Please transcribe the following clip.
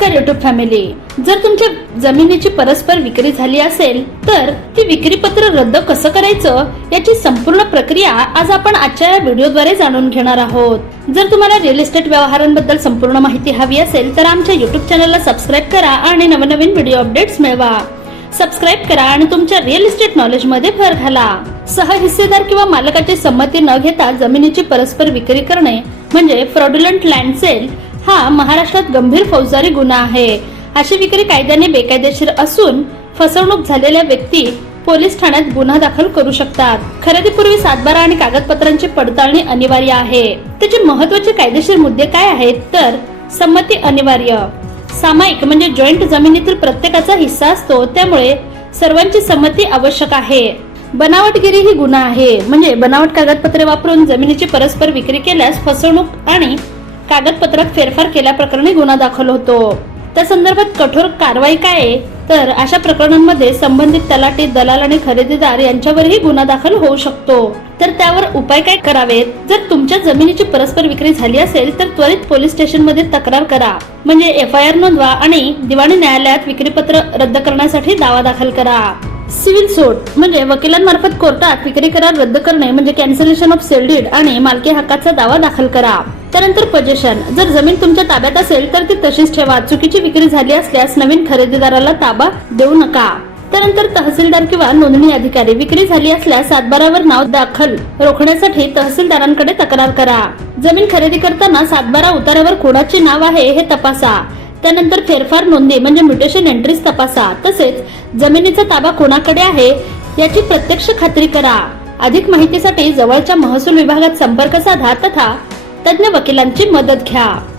नमस्कार YouTube family. जर तुमच्या जमिनीची परस्पर विक्री झाली असेल तर ती विक्री पत्र रद्द कसं करायचं याची संपूर्ण प्रक्रिया आज आपण आजच्या या व्हिडिओद्वारे जाणून घेणार आहोत. जर तुम्हाला रिअल इस्टेट व्यवहारांबद्दल संपूर्ण माहिती हवी असेल तर आमच्या YouTube चॅनलला सबस्क्राइब करा आणि नवनवीन व्हिडिओ अपडेट्स मिळवा. सबस्क्राइब करा आणि तुमच्या रिअल इस्टेट नॉलेज मध्ये भर घाला. सहहिस्सेदार किंवा मालकाची संमती न घेता जमिनीची परस्पर विक्री करणे म्हणजे फ्रॉडुलंट लँड सेल हा महाराष्ट्रात गंभीर फौजदारी गुन्हा आहे. अशी विक्री कायद्याने बेकायदेशीर असून फसवणूक झालेल्या व्यक्ती पोलीस ठाण्यात गुन्हा दाखल करू शकतात. खरेदीपूर्वी सातबारा आणि कागदपत्रांची पडताळणी अनिवार्य आहे. त्याचे महत्त्वाचे कायदेशीर मुद्दे काय आहेत तर संमती अनिवार्य. सामायिक म्हणजे जॉईंट जमिनीतील प्रत्येकाचा हिस्सा असतो, त्यामुळे सर्वांची संमती आवश्यक आहे. बनावटगिरी ही गुन्हा आहे, म्हणजे बनावट कागदपत्रे वापरून जमिनीची परस्पर विक्री केल्यास फसवणूक आणि कागदपत्रात फेरफार केल्याप्रकरणी गुन्हा दाखल होतो. त्या संदर्भात कठोर कारवाई काय तर अशा प्रकरणांमध्ये संबंधित तलाठी, दलाल आणि खरेदीदार यांच्यावरही गुन्हा दाखल होऊ शकतो. तर त्यावर उपाय काय करावेत? जर तुमच्या जमिनीची परस्पर विक्री झाली असेल तर त्वरित पोलीस स्टेशन मध्ये तक्रार करा, म्हणजे FIR नोंदवा आणि दिवाणी न्यायालयात विक्रीपत्र रद्द करण्यासाठी दावा दाखल करा. सिव्हिल सूट म्हणजे वकिलांमार्फत कोर्टात विक्री करार रद्द करणे म्हणजे कॅन्सलेशन ऑफ सेल डीड आणि मालकी हक्काचा दावा दाखल करा. त्यानंतर पोजेशन, जर जमीन तुमच्या ताब्यात असेल तर ती तशीच ठेवा. चुकीची विक्री झाली असल्यास नवीन खरेदीदाराला ताबा देऊ नका. त्यानंतर तहसीलदार किंवा नोंदणी अधिकारी, विक्री झाली असल्यास सातबारावर नाव दाखल रोखण्यासाठी तहसीलदारांकडे तक्रार करा. जमीन खरेदी करताना सातबारा उतारावर कोणाचे नाव आहे हे तपासा. त्यानंतर फेरफार नोंदी म्हणजे म्युटेशन एंट्रीज तपासा. तसेच जमिनीचा ताबा कोणाकडे आहे याची प्रत्यक्ष खात्री करा. अधिक माहितीसाठी जवळच्या महसूल विभागात संपर्क साधा तथा तज्ञ वकिलांची मदत घ्या.